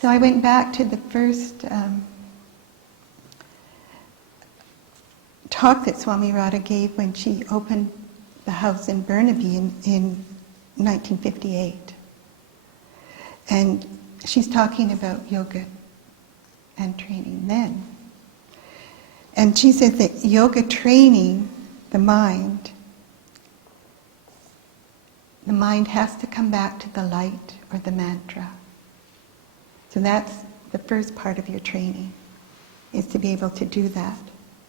So I went back to the first talk that Swami Radha gave when she opened the house in Burnaby in 1958. And she's talking about yoga and training then. And she says that yoga training the mind has to come back to the light or the mantra. So that's the first part of your training, is to be able to do that.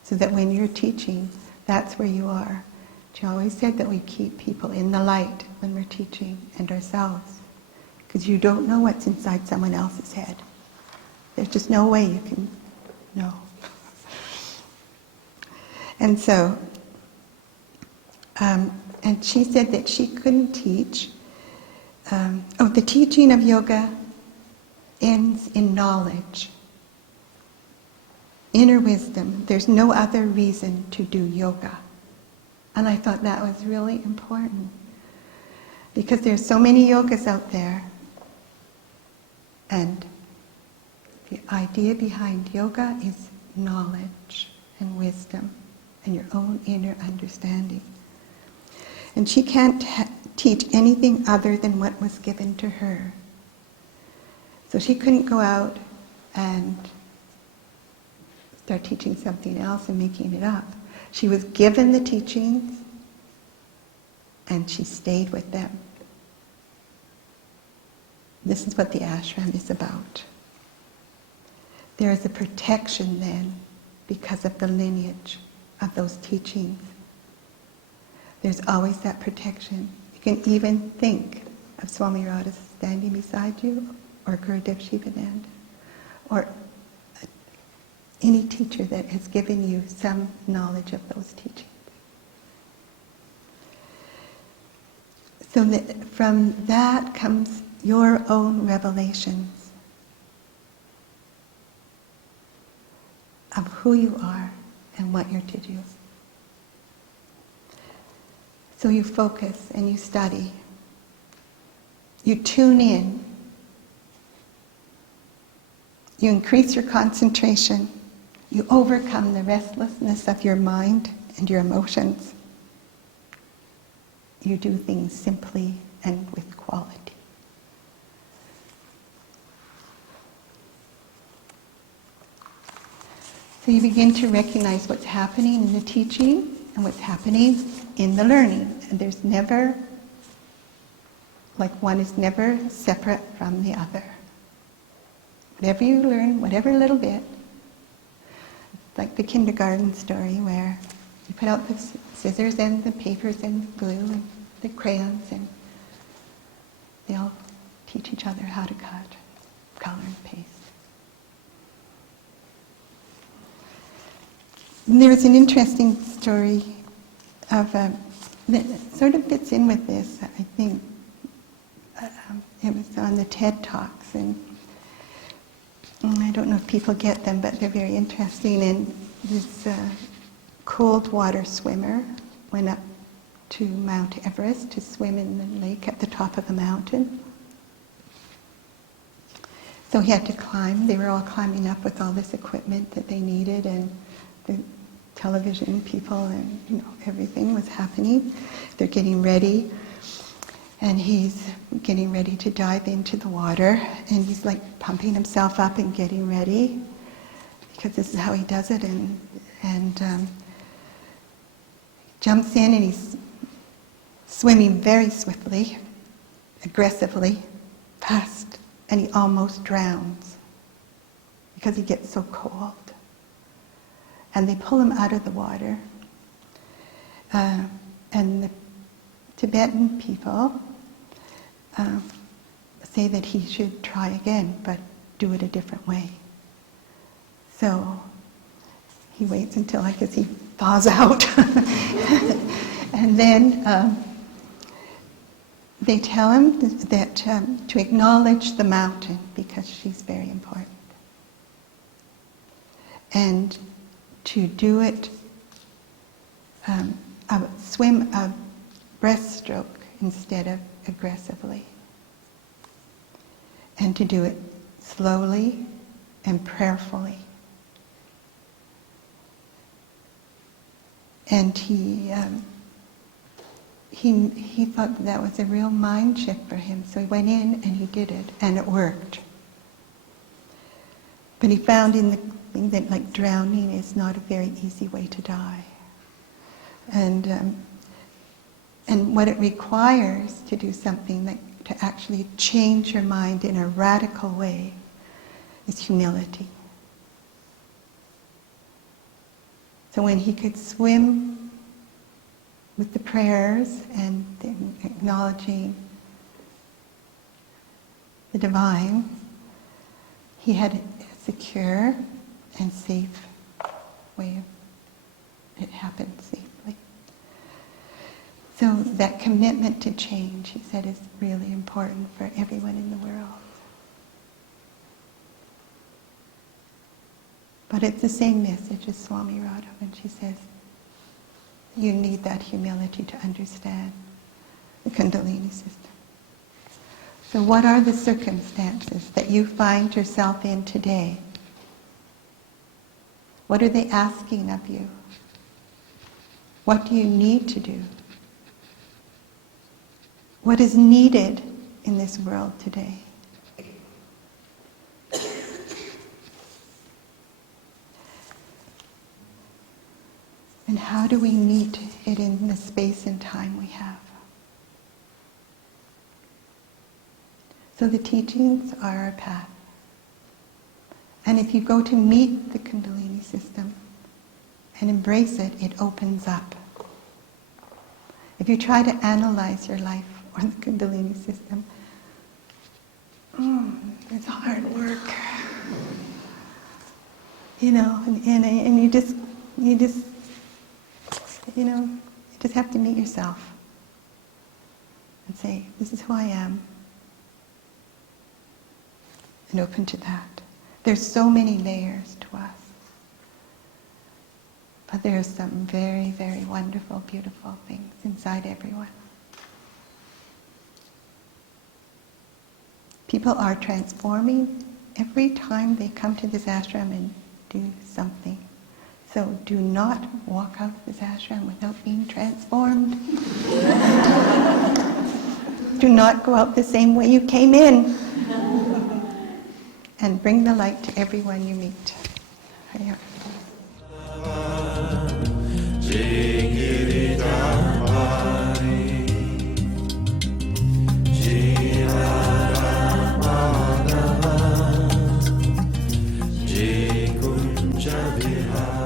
So that when you're teaching, that's where you are. She always said that we keep people in the light when we're teaching, and ourselves. Because you don't know what's inside someone else's head. There's just no way you can know. And so, and she said that she couldn't teach. The teaching of yoga ends in knowledge, inner wisdom. There's no other reason to do yoga. And I thought that was really important. Because there's so many yogas out there. And the idea behind yoga is knowledge and wisdom and your own inner understanding. And she can't teach anything other than what was given to her. So she couldn't go out and start teaching something else and making it up. She was given the teachings and she stayed with them. This is what the ashram is about. There is a protection then because of the lineage of those teachings. There's always that protection. You can even think of Swami Radha standing beside you, or Gurudev Shivananda, or any teacher that has given you some knowledge of those teachings. So that from that comes your own revelations of who you are and what you're to do. So you focus and you study. You tune in. You increase your concentration. You overcome the restlessness of your mind and your emotions. You do things simply and with quality. So you begin to recognize what's happening in the teaching and what's happening in the learning. And there's never, like one is never separate from the other. Whatever you learn, whatever little bit, it's like the kindergarten story where you put out the scissors and the papers and the glue and the crayons, and they all teach each other how to cut, color, and paste. And there's an interesting story of that sort of fits in with this. I think it was on the TED Talks, and I don't know if people get them, but they're very interesting. And this cold water swimmer went up to Mount Everest to swim in the lake at the top of the mountain. So he had to climb. They were all climbing up with all this equipment that they needed, and the television people and everything was happening. They're getting ready, and he's getting ready to dive into the water, and he's like pumping himself up and getting ready because this is how he does it, and jumps in, and he's swimming very swiftly, aggressively, fast, and he almost drowns because he gets so cold. And they pull him out of the water. And the Tibetan people say that he should try again, but do it a different way. So he waits until I guess he thaws out. And then they tell him that to acknowledge the mountain because she's very important. And to do it, swim a breaststroke instead of aggressively. And to do it slowly and prayerfully. And he thought that was a real mind shift for him, so he went in and he did it, and it worked. But he found in the thing that like drowning is not a very easy way to die. And what it requires to do something that to actually change your mind in a radical way is humility. So when he could swim with the prayers and acknowledging the divine, he had a secure and safe way of it happened safely. So that commitment to change, he said, is really important for everyone in the world. But it's the same message as Swami Radha when she says, you need that humility to understand the Kundalini system. So what are the circumstances that you find yourself in today? What are they asking of you? What do you need to do? What is needed in this world today? And how do we meet it in the space and time we have? So the teachings are our path. And if you go to meet the Kundalini system and embrace it, it opens up. If you try to analyze your life or the Kundalini system, it's hard work. You know, and you just have to meet yourself and say, this is who I am, and open to that. There's so many layers to us, but there's some very, very wonderful, beautiful things inside everyone. People are transforming every time they come to this ashram and do something. So do not walk out of this ashram without being transformed. Do not go out the same way you came in. And bring the light to everyone you meet. Jai Kunja Vihara.